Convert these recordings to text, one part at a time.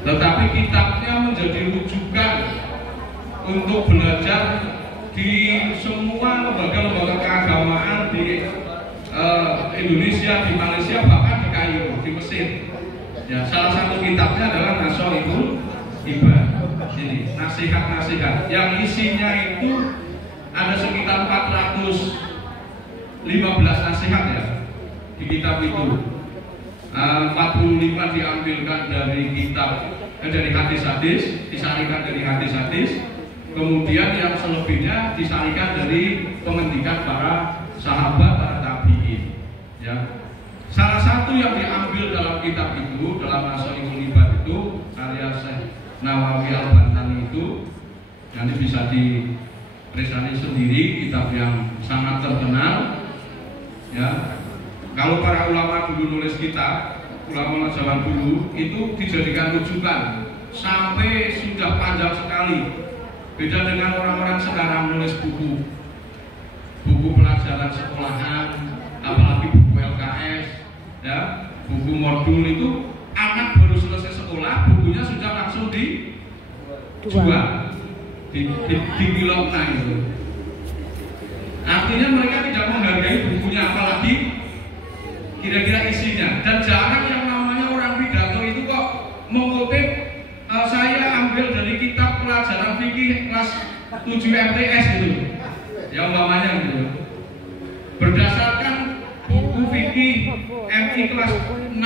tetapi kitabnya menjadi rujukan untuk belajar di semua lembaga-lembaga keagamaan di Indonesia, di Malaysia, bahkan di Kairo, di Mesir. Ya, salah satu kitabnya adalah Nashohul Ibad. Ini nasihat-nasihat yang isinya itu ada sekitar 415 nasihat ya di kitab itu. 45 diambilkan dari kitab dari hadis-hadis, disarikan dari hadis-hadis. Kemudian yang selebihnya disarikan dari pengendikan para sahabat, para tabi'in. Ya. Salah satu yang diambil dalam kitab itu, dalam Nashohul Ibad itu, karya Syekh Nawawi Al-Bantani itu, nanti bisa dipresani sendiri, kitab yang sangat terkenal. Ya. Kalau para ulama dulu nulis kitab, ulama zaman dulu itu dijadikan rujukan sampai sudah panjang sekali. Beda dengan orang-orang sekarang nulis buku pelajaran sekolahan, apalagi buku LKS, ya, buku modul itu anak baru selesai sekolah, bukunya sudah langsung dijual, di-pilokna itu. Artinya mereka tidak menghargai bukunya, apalagi kira-kira isinya. Dan jarang yang namanya orang pidato itu kok mengutip saya ambil dari kitab pelajaran fikih kelas 7 MTS gitu, ya umpamanya gitu. Berdasarkan buku fikih MI kelas 6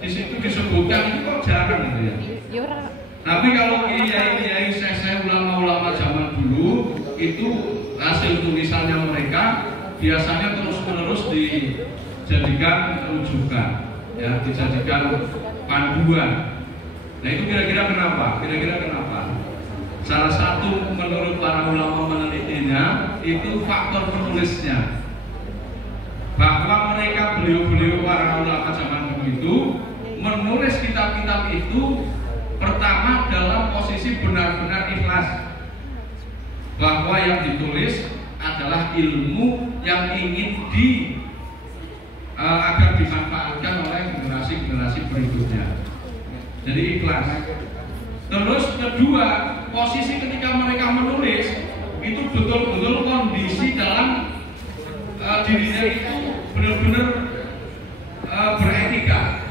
di situ disebutkan, itu kok jarang gitu ya. Tapi kalau kiai-kiai syekh ulama-ulama zaman dulu itu hasil tulisannya mereka biasanya terus-menerus dijadikan rujukan, ya, dijadikan panduan. Nah itu kira-kira kenapa? Salah satu menurut para ulama menelitinya itu faktor penulisnya, bahwa mereka beliau-beliau para ulama zaman dulu itu menulis kitab-kitab itu pertama dalam posisi benar-benar ikhlas, bahwa yang ditulis adalah ilmu yang ingin agar dimanfaatkan oleh generasi-generasi berikutnya. Jadi ikhlas. Terus kedua, posisi ketika mereka menulis itu betul-betul kondisi dalam dirinya itu benar-benar beretika.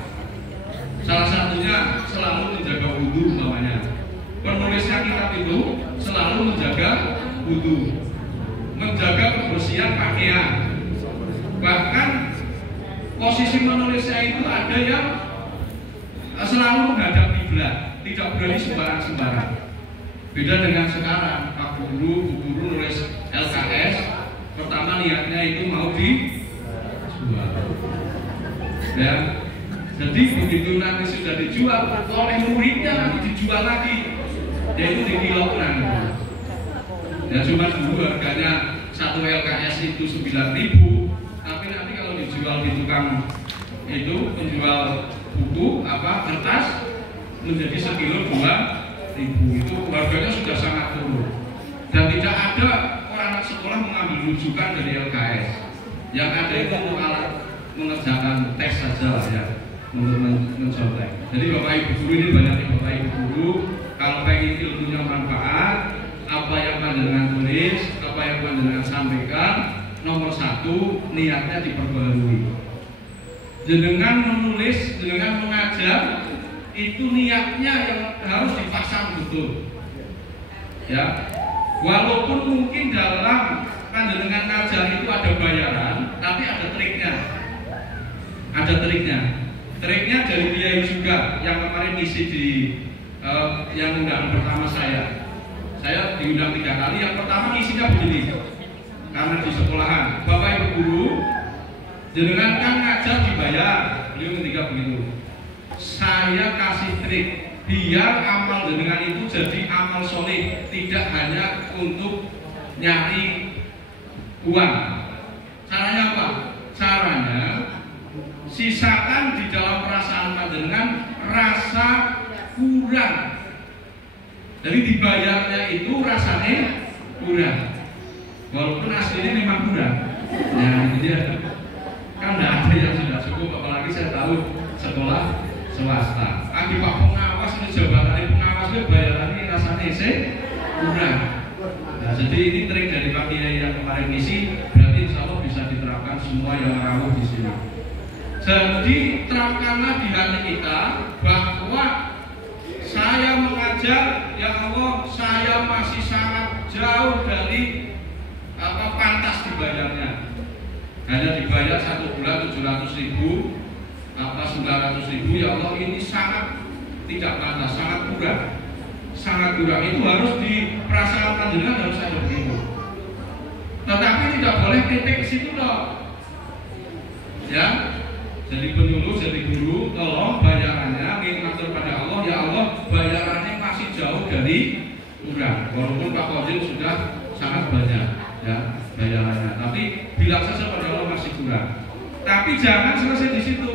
Salah satunya selalu menjaga wudu namanya. Penulisnya kitab itu selalu menjaga wudu, menjaga kebersihan pakaian. Bahkan posisi menulisnya itu ada yang selalu menghadap kiblat, tidak berani sembarang-sembarang. Beda dengan sekarang, Pak Guru nulis LKS, pertama niatnya itu mau dijual. Ya, jadi begitu nanti sudah dijual oleh muridnya, nanti dijual lagi, yaitu di kilogram. Ya cuma dulu harganya satu LKS itu 9.000, tapi nanti kalau dijual di tukang itu penjual buku kertas menjadi sekilo 2.000, itu harganya sudah sangat turun. Dan tidak ada anak sekolah mengambil rujukan dari LKS. Yang ada itu alat mengerjakan tes saja lah ya, untuk mencontek. Jadi Bapak Ibu guru ini banyak Bapak Ibu guru kalau pengen ilmunya manfaat, apa yang panjenengan tulis, apa yang panjenengan sampaikan, nomor satu niatnya diperbarui. Dengan menulis, dengan mengajar, itu niatnya yang harus dipasang betul. Ya, walaupun mungkin dalam panjenengan ngajar itu ada bayaran, tapi ada triknya. Ada triknya. Triknya dari biaya juga yang kemarin isi di yang undangan pertama saya. Saya diundang 3 kali. Yang pertama isinya begini, karena di sekolahan, Bapak Ibu guru, jenengan kan ngajar dibayar. Beliau ketika begitu, saya kasih trik biar amal jenengan itu jadi amal soleh, tidak hanya untuk nyari uang. Caranya apa? Caranya sisakan di dalam perasaan panjenengan rasa kurang. Jadi dibayarnya itu rasanya kurang, walaupun aslinya memang kurang. Nah itu dia. Kan tidak ada yang sudah cukup, apalagi saya tahu sekolah swasta. Akibat pengawas kabeh bayarannya rasanya sih kurang. Nah, jadi ini trik dari Pak Kiai yang kemarin ngisi, berarti insya Allah bisa diterapkan semua yang rawuh di sini. Jadi terapkanlah di hati kita bahwa saya mengajar, ya Allah, saya masih sangat jauh dari pantas dibayarnya. Hanya dibayar 1 bulan 700.000, 900.000, ya Allah, ini sangat tidak pantas, sangat kurang. Sangat kurang, itu harus diperasaan dengan harus ada begitu. Tetapi tidak boleh titik situ loh. Ya, jadi penyuluh, jadi guru, tolong bayarannya minta kepada Allah, ya Allah, bayarannya masih jauh dari kurang. Walaupun Pak Qadir sudah sangat banyak, ya bayarannya. Tapi bilang saja pada Allah masih kurang. Tapi jangan selesai di situ.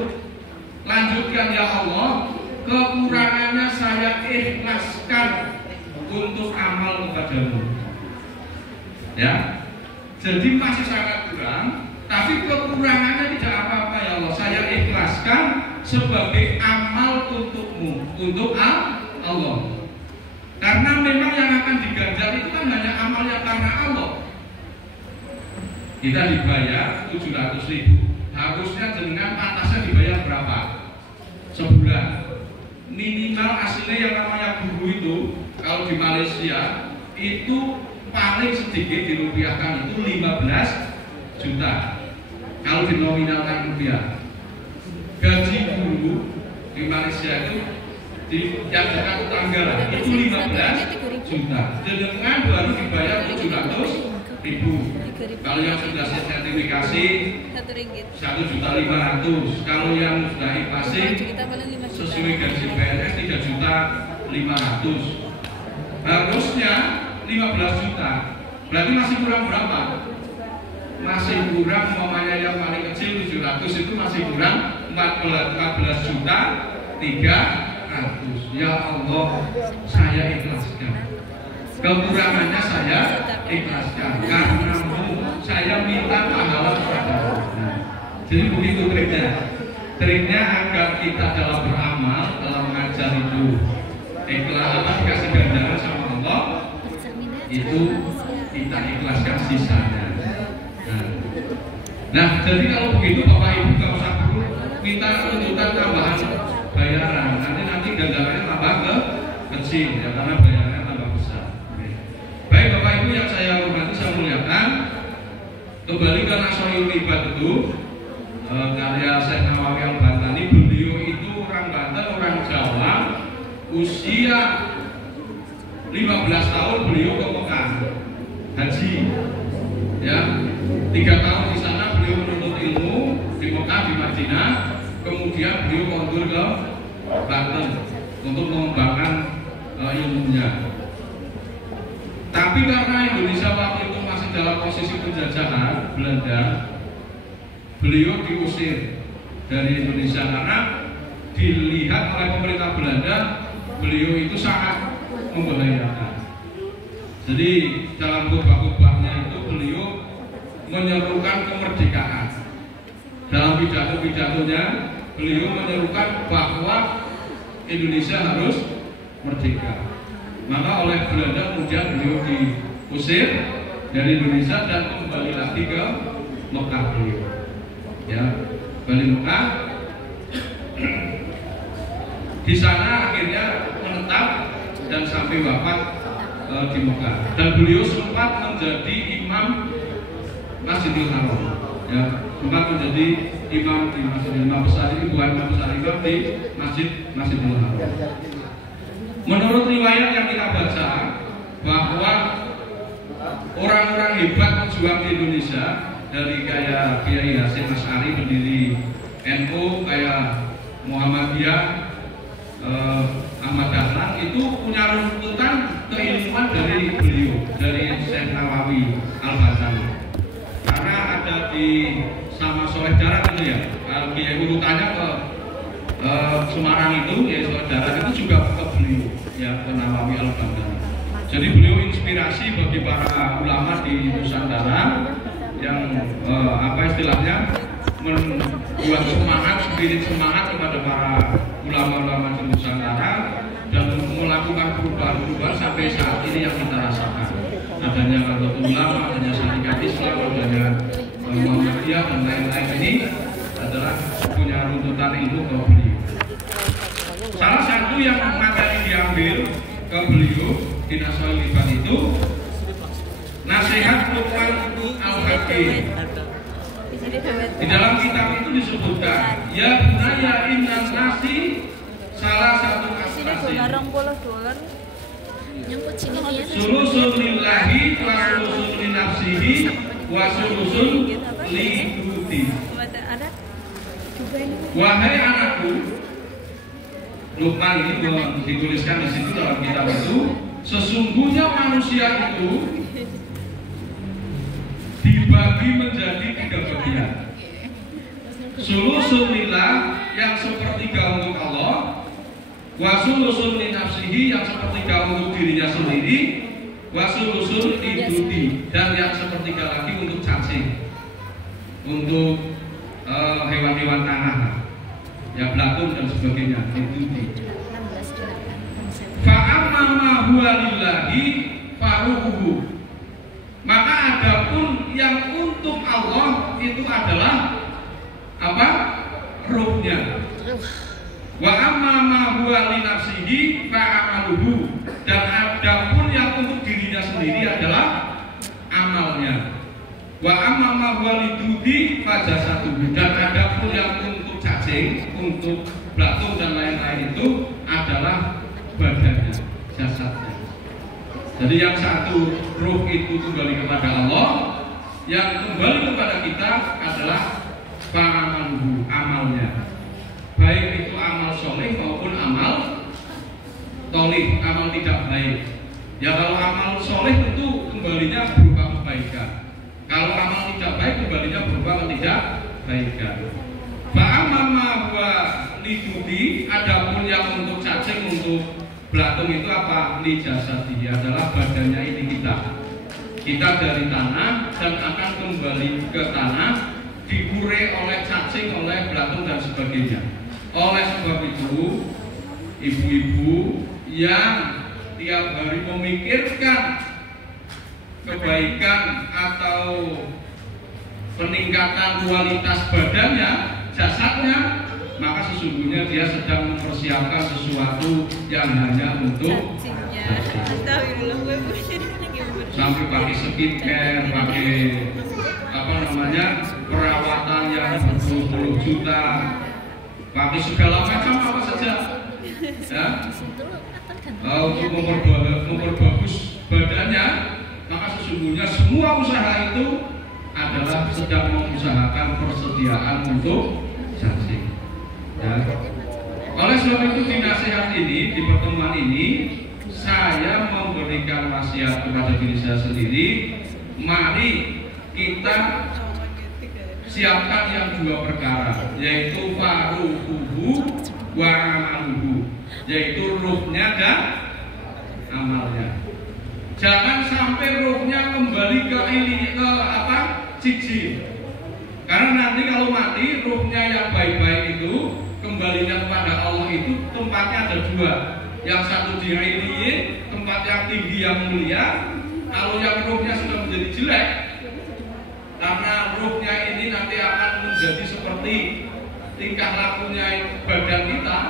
Lanjutkan, ya Allah, kekurangannya saya ikhlaskan untuk amal kepadamu. Ya, jadi masih sangat kurang, tapi kekurangannya tidak apa-apa, ya Allah, saya ikhlaskan sebagai amal untukmu, untuk Allah. Karena memang yang akan diganjar itu kan hanya amalnya karena Allah. Kita dibayar 700.000, harusnya dengan pantasnya dibayar berapa? Sebulan. Minimal aslinya yang namanya guru itu kalau di Malaysia itu paling sedikit dirupiahkan itu 15 juta kalau dinominalkan rupiah. Gaji guru di Malaysia itu yang dekat tetangga lah itu 15 juta, dengan baru dibayar 700.000. Kalau yang sudah sertifikasi 1.500.000, kalau yang sudah IPASI sesuai gaji PNS 3.500.000. Harusnya 15 juta. Berarti masih kurang berapa? Masih kurang, umpamanya yang paling kecil 700 itu masih kurang 14 juta 300. Ya Allah, saya ikhlaskan. Kekurangannya saya ikhlaskan karena saya minta pahala kepada Allah. Nah, jadi begitu triknya. Triknya agar kita dalam beramal, dalam mengajar itu ikhlas, dikasih ganjaran sama Allah, itu kita ikhlaskan sisanya. Nah, jadi kalau begitu Bapak Ibu nggak usah perlu minta tuntutan tambahan bayaran. Nanti ganjarannya tambah kecil ya, karena bayarannya tambah besar. Baik Bapak Ibu yang saya hormati, saya muliakan, kembali ke Nasohul Ibad itu karya Syekh Nawawi Al-Bantani. Beliau itu orang Banten, orang Jawa, usia 15 tahun beliau ke Mekah haji, ya 3 tahun di sana beliau menuntut ilmu di Mekah, di Madinah, kemudian beliau mundur ke Banten untuk mengembangkan ilmunya. Tapi karena Indonesia waktu itu masih dalam posisi penjajahan Belanda, beliau diusir dari Indonesia karena dilihat oleh pemerintah Belanda beliau itu sangat membahayakan. Jadi dalam khutbah-khutbahnya itu beliau menyerukan kemerdekaan. Dalam pidato-pidatonya beliau menyerukan bahwa Indonesia harus merdeka. Maka oleh Belanda kemudian beliau diusir dari Indonesia dan kembali lagi ke Mekah beliau. Ya, balik Mekah. Di sana akhirnya menetap dan sampai wafat di Mekah. Dan beliau sempat menjadi imam Masjidil Haram. Ya, sempat menjadi imam di Masjidil Haram besar ini, bukan imam besar, imam di Masjidil Haram. Menurut riwayat yang kita baca bahwa orang-orang hebat pejuang di Indonesia dari kayak Kiai Hasyim Asy'ari pendiri NU, kayak Muhammadiyah, Ahmad Dahlan itu punya runtutan keilmuan dari beliau, dari Syekh Nawawi Al-Bantani. Karena ada di sama Soleh Darat itu ya, kalau Kiai urutannya ke Semarang itu, ya Soleh Darat itu juga ke beliau, ya ke Nawawi Al-Bantani. Jadi beliau inspirasi bagi para ulama di Nusantara yang apa istilahnya membuat spirit semangat kepada para ulama-ulama di Nusantara dan melakukan perubahan sampai saat ini yang kita rasakan. Adanya Nahdlatul Ulama, adanya Syarikat Islam, adanya Muhammadiyah dan lain-lain ini adalah punya runtutan ilmu ke beliau. Salah satu yang materi diambil ke beliau di Nasaul Liban itu nasihat Luqman Al-Hakim. Di dalam kitab itu disebutkan, ya bunaya innan nasi salah satu asasi sulusun lillahi wa sulusun li nafsihi wa sulusun li duti. Wahai anakku, Luqman ini dituliskan di situ dalam kitab itu, sesungguhnya manusia itu dibagi menjadi 3 bagian. Sulusun lillah yang sepertiga untuk Allah, wa sulusun li nafsihi yang sepertiga untuk dirinya sendiri, wa sulusun li duti dan yang sepertiga lagi untuk cacing, untuk hewan-hewan tanah, ya belatung dan sebagainya. Itu. Fa'amma ma huwa lillahi faruhu. Maka adapun yang untuk Allah itu adalah apa? Ruhnya. Wa amma ma huwa li nafsihi fa'amaluhu. Dan adapun yang untuk dirinya sendiri adalah amalnya. Wa amma ma huwa li dudi fajasatuhu. Dan adapun yang untuk cacing, untuk belatung dan lain-lain itu adalah badannya, jasadnya. Jadi yang satu ruh itu kembali kepada Allah, yang kembali kepada kita adalah fa'amaluhu, amalnya. Baik itu amal soleh maupun amal tolih, amal tidak baik. Ya kalau amal soleh tentu kembalinya berupa kebaikan. Kalau amal tidak baik kembalinya berupa ketidakbaikan. Fa'amama huwa lidudi, adapun yang untuk cacing, untuk belatung itu apa? Li jasadihi, adalah badannya ini kita. Kita dari tanah dan akan kembali ke tanah, digure oleh cacing, oleh belatung dan sebagainya. Oleh sebab itu, ibu-ibu yang tiap hari memikirkan kebaikan atau peningkatan kualitas badannya, jasadnya, maka sesungguhnya dia sedang mempersiapkan sesuatu yang hanya untuk sampai pakai skincare, pakai apa namanya, perawatan yang berpuluh-puluh juta, pakai segala macam apa saja, ya, untuk memperbagus badannya. Maka sesungguhnya semua usaha itu adalah sedang mengusahakan persediaan untuk cacing. Ya. Oleh sebab itu di nasihat ini, di pertemuan ini, saya memberikan wasiat kepada diri saya sendiri. Mari kita siapkan yang 2 perkara, yaitu faruhu wa amaluhu, yaitu ruhnya dan amalnya. Jangan sampai ruhnya kembali ke siji. Karena nanti kalau mati, ruhnya yang baik-baik itu kembalinya kepada Allah itu tempatnya ada 2. Yang satu di illiyin, tempat yang tinggi yang mulia. Kalau yang ruhnya sudah menjadi jelek, karena ruhnya ini nanti akan menjadi seperti tingkah lakunya badan kita.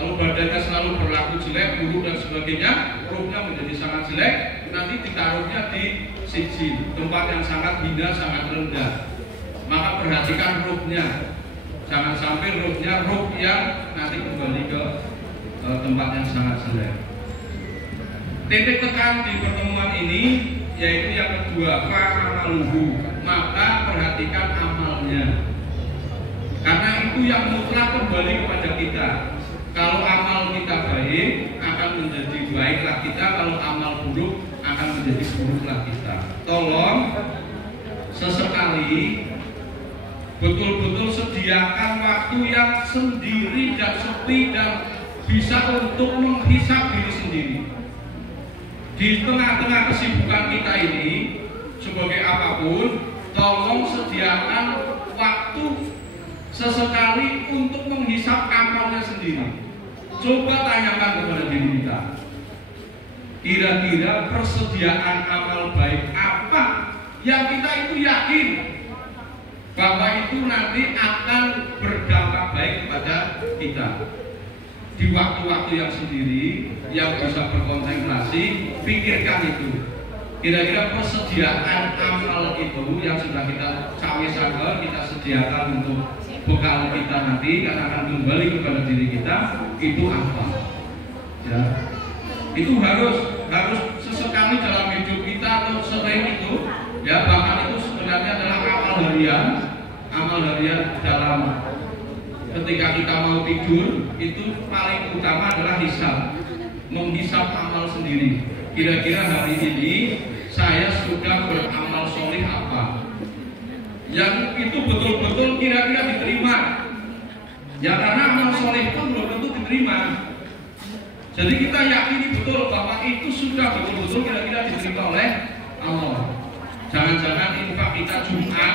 Kalau badannya selalu berlaku jelek, buruk dan sebagainya, ruhnya menjadi sangat jelek, nanti ditaruhnya di siji, tempat yang sangat hina, sangat rendah. Maka perhatikan ruhnya, jangan sampai ruhnya ruh yang nanti kembali ke tempat yang sangat jelek. Titik tekan di pertemuan ini yaitu yang kedua, fa'amaluhu, maka perhatikan amalnya, karena itu yang mutlak kembali kepada kita. Kalau amal kita baik, akan menjadi baiklah kita. Kalau amal buruk, akan menjadi buruklah kita. Tolong sesekali betul-betul sediakan waktu yang sendiri dan sepi dan bisa untuk menghisap diri sendiri. Di tengah-tengah kesibukan kita ini, sebagai apapun, tolong sediakan waktu sesekali untuk menghisap amalnya sendiri. Coba tanyakan kepada diri kita, Kira-kira persediaan amal baik apa yang kita itu yakin bahwa itu nanti akan berdampak baik kepada kita di waktu-waktu yang sendiri, yang bisa berkonsentrasi. Pikirkan itu, kira-kira persediaan amal itu yang sudah kita cawe-cawe, kita sediakan untuk bekal kita nanti karena akan kembali kepada diri kita, itu apa ya. Itu harus sesekali dalam hidup kita atau sering itu ya, bahkan itu sebenarnya adalah amal harian dalam ketika kita mau tidur. Itu paling utama adalah menghisap amal sendiri. Kira-kira hari ini saya sudah beramal soleh apa yang itu betul-betul kira-kira diterima ya, karena amal soleh pun belum tentu diterima. Jadi kita yakini betul bahwa itu sudah betul-betul kira-kira diterima oleh Allah. Jangan-jangan infak kita Jumat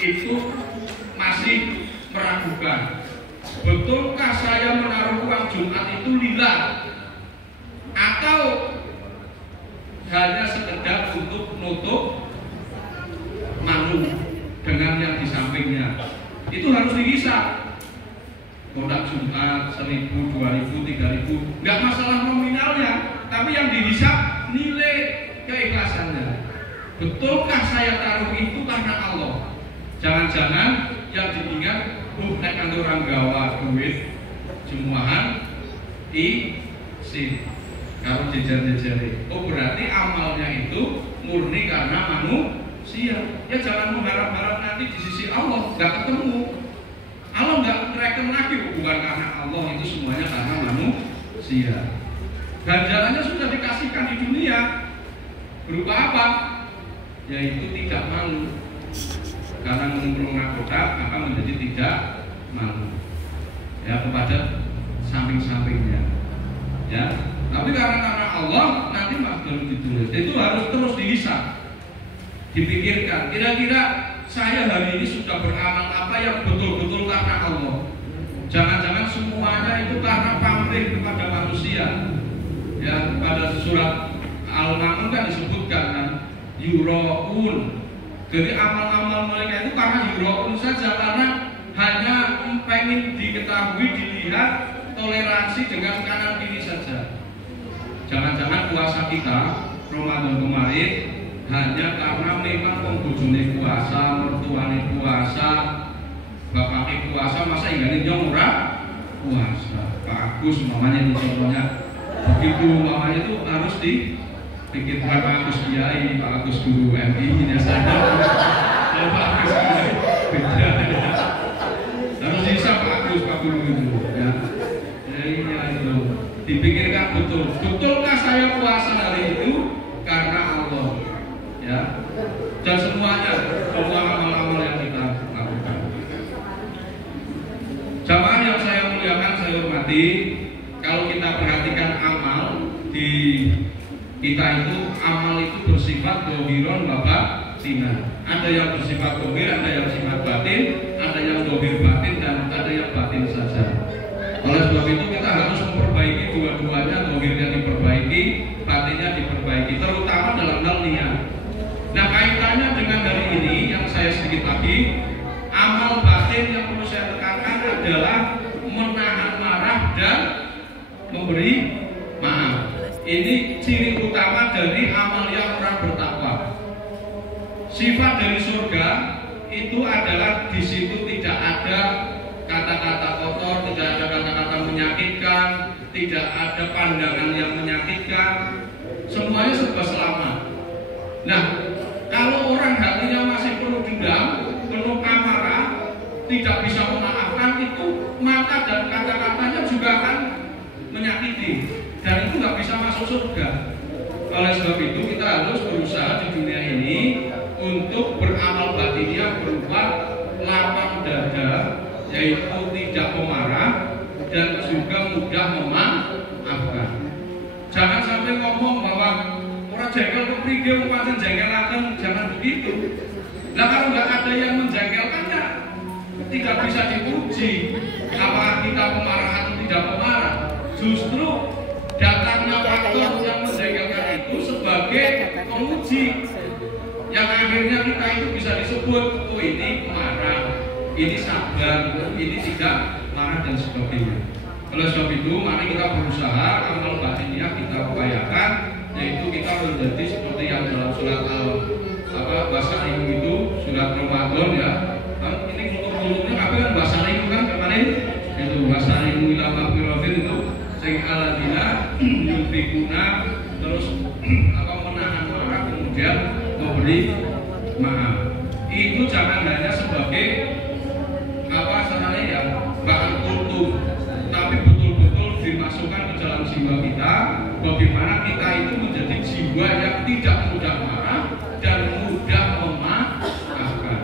itu masih meragukan, betulkah saya menaruh uang Jumat itu lillah atau hanya sekedar untuk nutup malu dengan yang di sampingnya. Itu harus dihisap. Kotak Jumat 1.000, 2.000, 3.000, nggak masalah nominalnya, tapi yang dihisap nilai keikhlasannya. Betulkah saya taruh itu karena Allah? Jangan-jangan yang diingat nek kan orang gawa duit jemuahan isi kalau jejer-jejere. Oh, berarti amalnya itu murni karena manusia. Ya jangan mengharap-harap nanti di sisi Allah nggak ketemu. Allah nggak ngereken lagi, bukan karena Allah, itu semuanya karena manusia. Ganjarannya sudah dikasihkan di dunia. Berupa apa? Yaitu tidak malu. Karena mengumpul kotak maka menjadi tidak malu ya kepada samping-sampingnya ya. Tapi karena Allah nanti baru ditulis. Itu harus terus dihisap, dipikirkan. Kira-kira saya hari ini sudah beramal apa yang betul-betul karena Allah. Jangan-jangan semuanya itu karena pamrih kepada manusia. Ya, pada surat Al-Ma'un kan disebutkan kan yuraun. Jadi amal-amal mereka itu karena yuraun saja, karena hanya pengen diketahui, dilihat, toleransi dengan kanan kiri saja. Jangan-jangan puasa kita Ramadan kemarin hanya karena memang pembojone puasa, mertuane puasa, bapaknya puasa, masa inggane nyong ora puasa. Pak Agus mamanya itu contohnya begitu, mamanya itu harus dipikirkan. Pak Agus Kiai, Pak Agus Guru MI ini saja. Kalau Pak Agus Kiai beda ya. Harus bisa Pak Agus, Pak Guru itu ya. Iya itu dipikirkan betul. Betulkah saya puasa hari itu karena Allah? Ya, dan semuanya, semua amal-amal yang kita lakukan. Jamaah yang saya muliakan, saya hormati, kalau kita perhatikan amal di kita itu, amal itu bersifat dohiron batinan. Ada yang bersifat dohir, ada yang bersifat batin, ada yang dohir batin, dan ada yang batin saja. Oleh sebab itu kita harus memperbaiki dua-duanya, dohirnya diperbaiki, batinnya diperbaiki, terutama dalam hal niat. Nah, kaitannya dengan hari ini yang saya sedikit lagi, amal batin yang perlu saya tekankan adalah menahan marah dan memberi maaf. Ini ciri utama dari amal yang orang bertakwa. Sifat dari surga itu adalah di situ tidak ada kata-kata kotor, tidak ada kata-kata menyakitkan, tidak ada pandangan yang menyakitkan, semuanya serba selamat. Nah, kalau orang hatinya masih penuh dendam, penuh amarah, tidak bisa memaafkan, itu mata dan kata-katanya juga akan menyakiti, dan itu nggak bisa masuk surga. Oleh sebab itu kita harus berusaha di dunia ini untuk beramal batinnya berupa lapang dada, yaitu tidak pemarah dan juga mudah memaafkan. Jangan sampai ngomong bahwa orang jengkel keprigel pancen jengkelaken, jangan begitu. Nah, kalau nggak ada yang menjengkelkan ya tidak bisa diuji apakah kita pemarah atau tidak pemarah. Justru Datangnya faktor yang menjengkelkan itu sebagai penguji yang akhirnya kita itu bisa disebut, oh ini marah, ini sabar, ini tidak marah dan sebagainya. Oleh sebab itu, mari kita berusaha amal batiniah kita upayakan, yaitu kita menjadi seperti yang dalam surat Al-Basariyu itu, surat Ramadan ya. Ini kultur-kulturnya apa kan Basariyu kan kemarin itu Basariyu ila mafirofin itu sing aladina yunfikuna terus menahan marah kemudian memberi maaf. Itu jangan hanya sebagai ya bahan kultur, tapi betul-betul dimasukkan ke dalam jiwa kita, bagaimana kita itu menjadi jiwa yang tidak mudah marah dan mudah memaafkan,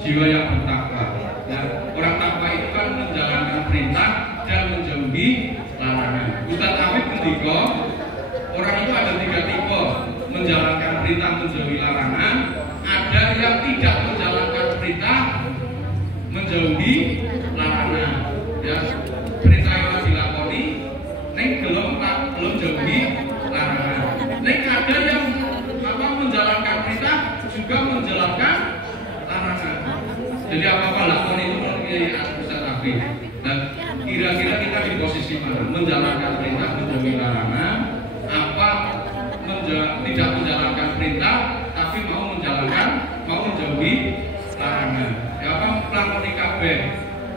jiwa yang bertakwa. Ya, orang takwa itu kan menjalankan perintah dan menjauhi larangan. Ustaz Afif ketika orang itu ada 3 tipe, menjalankan perintah menjauhi larangan, ada yang tidak menjalankan perintah menjauhi larangan. Ya, perintah yang dilakoni neng belum jauhi larangan. Neng ada yang menjalankan perintah juga menjalankan larangan. Jadi apa lakoni itu menurut Ustaz Afif. Dan kira-kira kita di posisi mana? Menjalankan perintah menjauhi larangan, apa tidak menjalankan perintah tapi mau menjauhi larangan. Ya apa melakoni kabeh,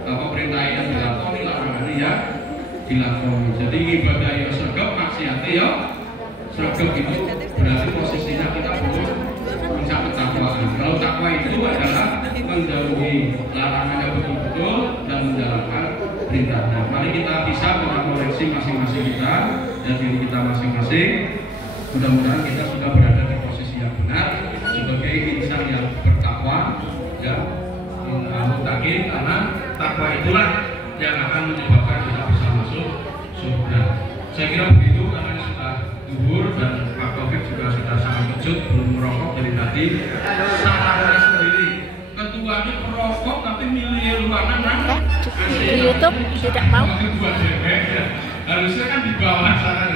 apa perintah yang dilakoni, larangan ya dilakoni. Jadi ibadah ya sregep, maksiat ya sregep, itu berarti posisinya kita belum mencapai takwaan. Kalau takwa itu adalah menjauhi larangannya betul-betul dan menjalankan perintahnya. Mari kita bisa mengoreksi masing-masing kita dan diri kita masing-masing. Mudah-mudahan kita sudah berada di posisi yang benar sebagai insan yang bertakwa, ya, mutakin, karena takwa itulah yang akan menyebabkan kita bisa masuk surga. Saya kira begitu, karena ini sudah zuhur dan Pak Taufik juga sudah sangat kejut, belum merokok dari tadi. Salahnya sendiri, ketuanya merokok tapi milih ruangan di YouTube tidak mau. Harusnya kan di bawah sana.